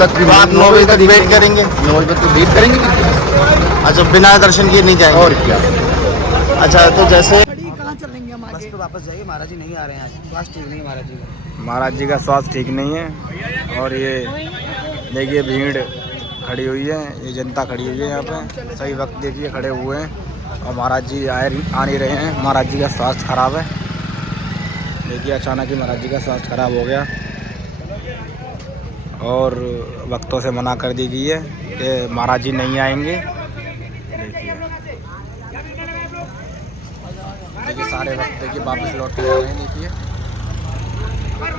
तक तो आप 9 बजे तक वेट करेंगे? 9 बजे तक वेट करेंगे। अच्छा, बिना दर्शन किए नहीं जाएंगे? और क्या। अच्छा, तो जैसे कहाँ चलेंगे हम? बस पे वापस जाइए, महाराज जी नहीं आ रहे हैं आज, स्वास्थ्य ठीक नहीं है महाराज जी का। महाराज जी का स्वास्थ्य ठीक नहीं है। और ये देखिए भीड़ खड़ी हुई है, ये जनता खड़ी हुई है यहाँ पे, सही वक्त देखिए खड़े हुए हैं और महाराज जी आ नहीं रहे हैं। महाराज जी का स्वास्थ्य खराब है। देखिए अचानक ही महाराज जी का स्वास्थ्य खराब हो गया और वक्तों से मना कर दी गई है कि महाराज जी नहीं आएंगे। देखिए सारे वक्त देखिए वापस लौट के जा रहे हैं।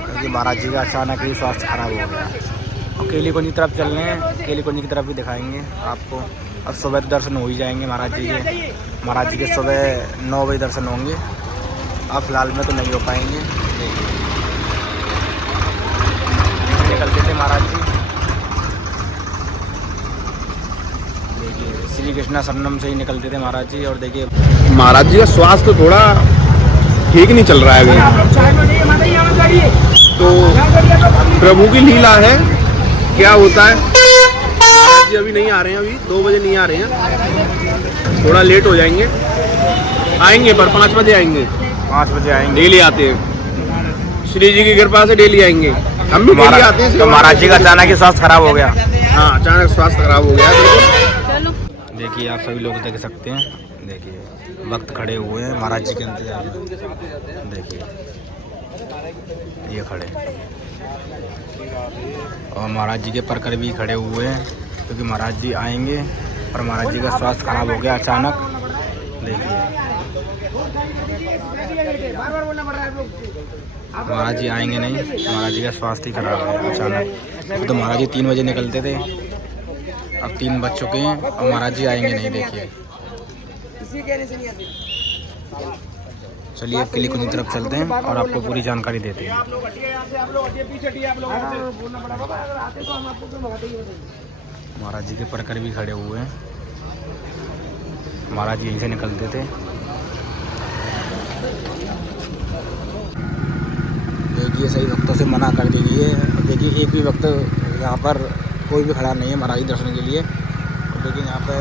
देखिए महाराज जी का अचानक ही स्वास्थ्य खराब हो गया। और केलीकुंज की तरफ चल रहे हैं, केलीकुंज की तरफ भी दिखाएंगे आपको। अब सुबह तो दर्शन हो ही जाएंगे महाराज जी के। महाराज जी के सुबह 9 बजे दर्शन होंगे। अब फिलहाल में तो नहीं हो पाएंगे। निकलते थे महाराज जी। देखिए श्री कृष्णा शरणम से ही निकलते थे महाराज जी। और देखिए महाराज जी का स्वास्थ्य थोड़ा ठीक नहीं चल रहा है अभी। तो प्रभु की लीला है, क्या होता है। महाराज जी अभी नहीं आ रहे हैं, अभी 2 बजे नहीं आ रहे हैं, थोड़ा लेट हो जाएंगे। आएंगे पर 5 बजे आएंगे। 5 बजे आएंगे। डेली आते हैं, श्री जी की कृपा से डेली आएंगे। हम भी डेली आते हैं। तो महाराज जी का अचानक ही स्वास्थ्य खराब हो गया। हाँ, अचानक स्वास्थ्य खराब हो गया। देखिए आप सभी लोग देख सकते हैं। देखिए वक्त खड़े हुए हैं महाराज जी के इंतजार में। देखिए ये खड़े और महाराज जी के परकर भी खड़े हुए हैं क्योंकि महाराज जी आएंगे। और महाराज जी का स्वास्थ्य खराब हो गया अचानक। देखिए महाराज जी आएंगे नहीं, महाराज जी का स्वास्थ्य ही खराब है अचानक। तो महाराज जी 3 बजे निकलते थे, अब 3 बज चुके हैं और महाराज जी आएंगे नहीं। देखिए चलिए अब केलीकुंज की तरफ चलते हैं और आपको पूरी जानकारी देते हैं। महाराज जी के परकर भी खड़े हुए हैं। महाराज जी यहीं से निकलते थे। देखिए सही वक्तों से मना कर दी गई है। देखिए एक भी वक्त यहाँ पर कोई भी खड़ा नहीं है महाराज जी दर्शन के लिए। लेकिन यहाँ पे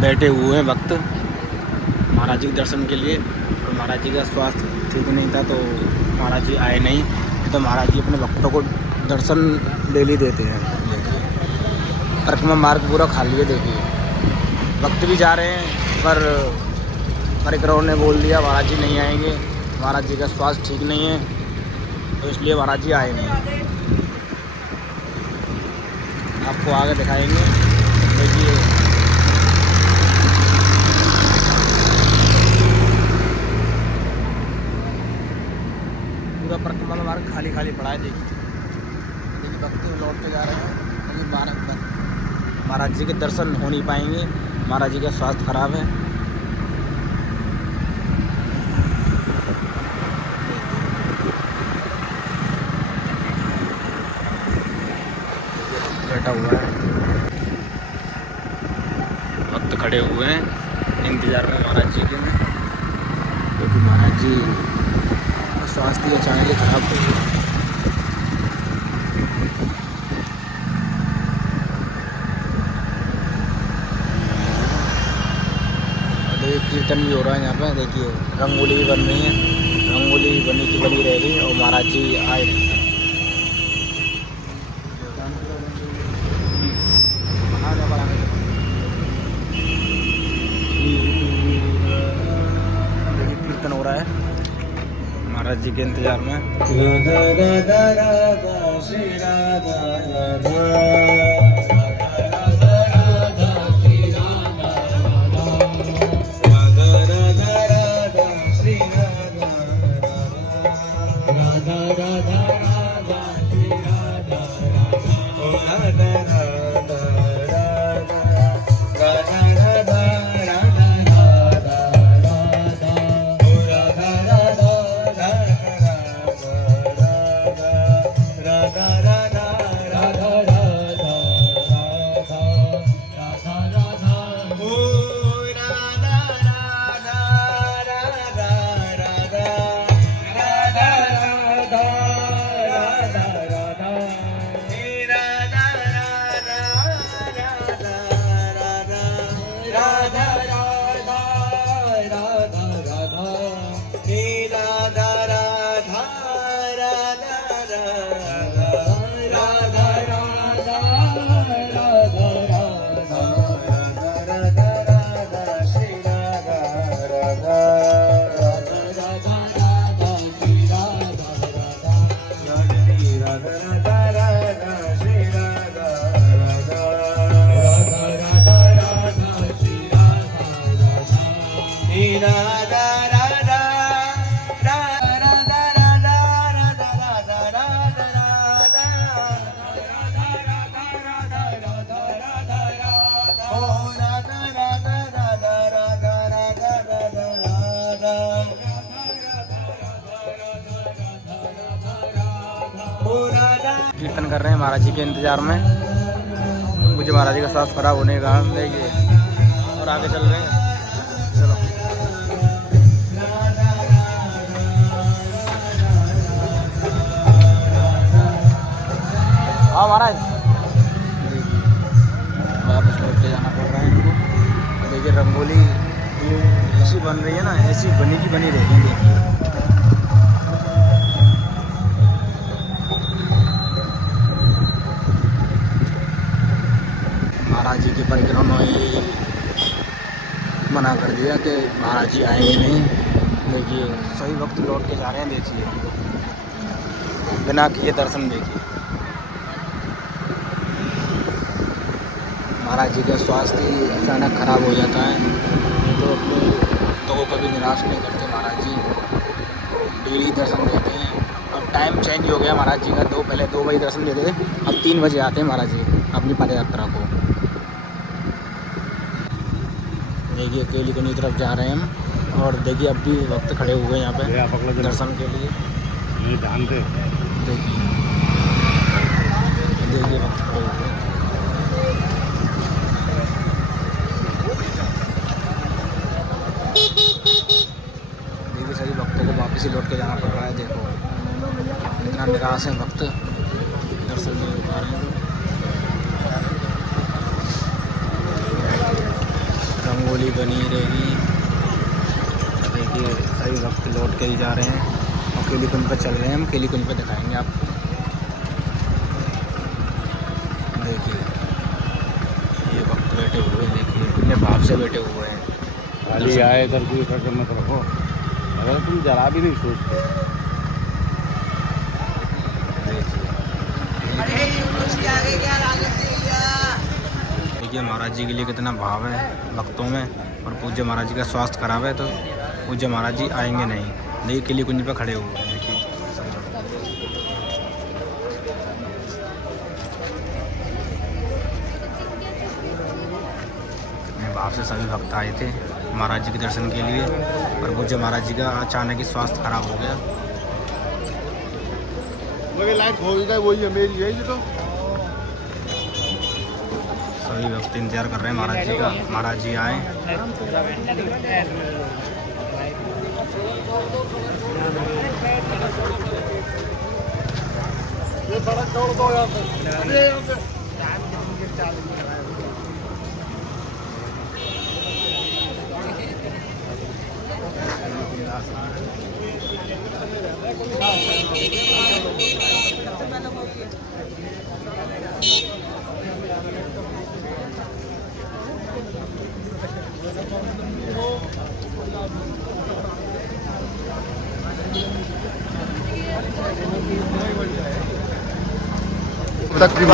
बैठे हुए हैं वक्त महाराज जी के दर्शन के लिए। और महाराज जी का स्वास्थ्य ठीक नहीं था तो महाराज जी आए नहीं। तो महाराज जी अपने भक्तों को दर्शन डेली देते हैं। देखिए परिक्रमा मार्ग पूरा खाली है। देखिए वक्त भी जा रहे हैं पर परिक्रमा ने बोल दिया महाराज जी नहीं आएंगे, महाराज जी का स्वास्थ्य ठीक नहीं है, तो इसलिए महाराज जी आए नहीं। आपको आगे दिखाएंगे। देखिए पूरा परिक्रमा मार्ग खाली खाली पड़ा है। देखिए भक्ति लौट के जा रहे हैं। महाराज जी के दर्शन हो नहीं पाएंगे, महाराज जी का स्वास्थ्य खराब है। बैठा हुआ है, वक्त खड़े हुए हैं इंतजार में महाराज जी के। क्योंकि महाराज जी स्वास्थ्य अचानक ही खराब हो गया। देखिए कीर्तन भी हो रहा है यहाँ पे। देखिए रंगोली भी बन रही है, रंगोली बनी की बनी रह गई और महाराज जी आए। देखिए कीर्तन हो रहा है महाराज जी के इंतजार में। राधा राधा राधा श्री राधा राधा कीर्तन कर रहे हैं महाराज जी के इंतजार में। मुझे महाराज जी का स्वास्थ्य खराब होने का देखिए, और आगे चल रहे हैं। चलो हाँ महाराज, वापस लौट के जाना पड़ रहा है इनको। देखिए रंगोली ऐसी बन रही है ना, ऐसी बनी की बनी रहेगी। देखिए महाराज जी की परिक्रमा मना कर दिया कि महाराज जी आएंगे नहीं। देखिए सभी वक्त लौट के जा रहे हैं। देखिए बिना किए दर्शन। देखिए महाराज जी का स्वास्थ्य अचानक खराब हो जाता है तो अपने भक्तों को कभी निराश नहीं करते। महाराज जी डेली दर्शन देते हैं। अब टाइम चेंज हो गया महाराज जी का। पहले 2 बजे दर्शन देते थे, अब 3 बजे आते हैं महाराज जी अपनी पद यात्रा को। देखिए केली कुंज की तरफ जा रहे हैं हम, और देखिए अब भी वक्त खड़े हुए हैं यहाँ पे दर्शन के लिए। देखिए देखिए वक्त खड़े हुए हैं। देखिए सभी भक्तों को वापस ही लौट के जाना पड़ रहा है। देखो इतना निराश है भक्त, दर्शन नहीं हो पा रहे हैं। रंगोली बनी रहेगी। देखिए सभी वक्त लौट के ही जा रहे हैं और केली कुंज पर चल रहे हैं हम। केली कुंज पर दिखाएंगे आपको। देखिए ये वक्त बैठे हुए हैं। देखिए कितने भाव से बैठे हुए हैं। खाली आए इधर कोई फर्क मत रखो, अगर तुम जरा भी नहीं सोचते। देखिए महाराज जी के लिए कितना भाव है भक्तों में। और पूज्य महाराज जी का स्वास्थ्य खराब है तो पूज्य महाराज जी आएंगे नहीं। देखिए केली कुंज पर खड़े हुए हैं। देखिए भाव से सभी भक्त आए थे महाराज जी के दर्शन के लिए, पर पूज्य महाराज जी का अचानक ही स्वास्थ्य खराब हो गया। लाइक हो गई वही है मेरी, यही तो सभी भक्त इंतजार कर रहे हैं महाराज जी का। महाराज जी आए। ये सड़क छोड़ दो यहाँ से।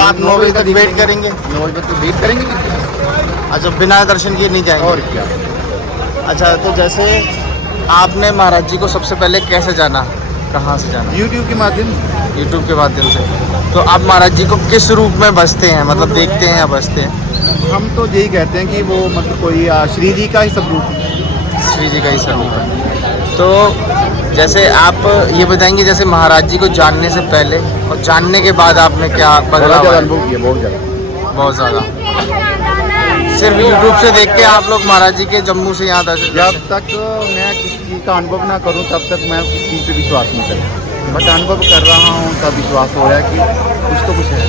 आप 9 बजे तक वेट करेंगे? 9 बजे तक वेट करेंगे। अच्छा बिना दर्शन किए नहीं जाएंगे? और क्या। अच्छा तो जैसे आपने महाराज जी को सबसे पहले कैसे जाना, कहाँ से जाना? यूट्यूब के माध्यम से। यूट्यूब के माध्यम से। तो आप महाराज जी को किस रूप में बसते हैं, मतलब देखते हैं या बसते हैं? हम तो यही कहते हैं कि वो मतलब कोई श्री जी का ही स्वरूप है। श्री जी का ही स्वरूप है। तो जैसे आप ये बताएंगे जैसे महाराज जी को जानने से पहले और जानने के बाद आपने क्या बदलाव अनुभव किया? बहुत ज़्यादा। सिर्फ यूट्यूब से देख के आप लोग महाराज जी के जम्मू से यहाँ दर्शन? जब तक मैं किसी चीज़ का अनुभव ना करूं तब तक मैं किसी चीज़ पे विश्वास नहीं करता। बट अनुभव कर रहा हूं तब विश्वास हो रहा है कि कुछ तो कुछ है।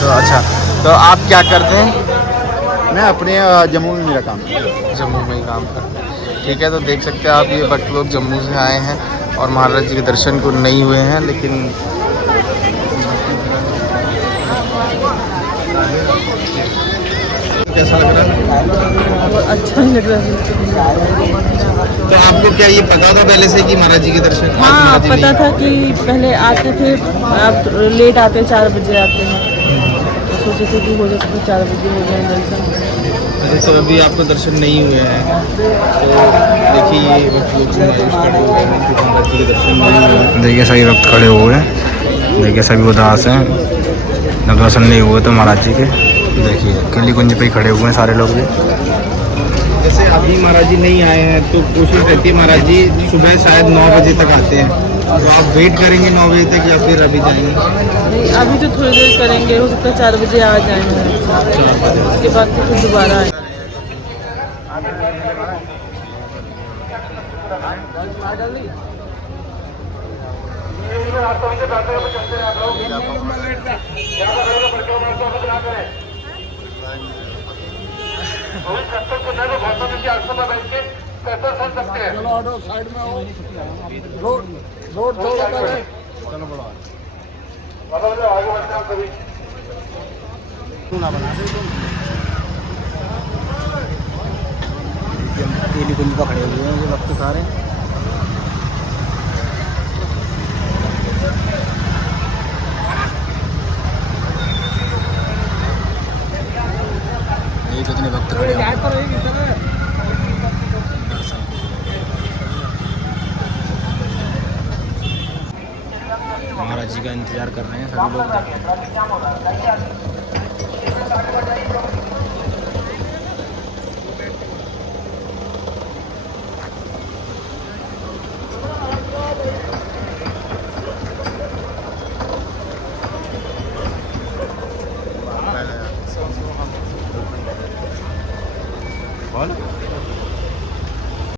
तो अच्छा तो आप क्या करते हैं? मैं अपने जम्मू में मेरा काम है। जम्मू में ही काम करते हैं। ठीक है, तो देख सकते हैं आप ये भक्त लोग जम्मू से आए हैं और महाराज जी के दर्शन को नहीं हुए हैं, लेकिन कैसा लग रहा है? बहुत अच्छा लग रहा है। तो आपको क्या ये पता था पहले से कि महाराज जी के दर्शन? हाँ पता था कि पहले आते थे, अब लेट आते 4 बजे आते हैं, तो सोचे थे कि हो जाए 4 बजे हो जाए दर्शन। तो अभी आपको दर्शन नहीं हुए हैं, तो देखिए ये वक्त लोग खड़े हुए हैं कि महाराज जी के दर्शन नहीं हुए। देखिए सभी वक्त खड़े हुए हैं। देखिए सभी उदास हैं, जब दर्शन नहीं हुए तो महाराज जी के। देखिए केली कुंज पे ही खड़े हुए हैं सारे लोग भी। जैसे अभी महाराज जी नहीं आए हैं तो कोशिश रहती है महाराज जी सुबह शायद 9 बजे तक आते हैं, तो आप वेट करेंगे 9 बजे तक या फिर अभी जाएंगे? नहीं, अभी तो थोड़ी देर करेंगे, हो सकता है 4 बजे आ जाएंगे, उसके बाद तो फिर दोबारा आए। तेली कुंज पर खड़े हुए हैं ये वक्त सारे। ये कितने वक्त खड़े हैं महाराज जी का इंतजार कर रहे हैं सभी लोग। बोल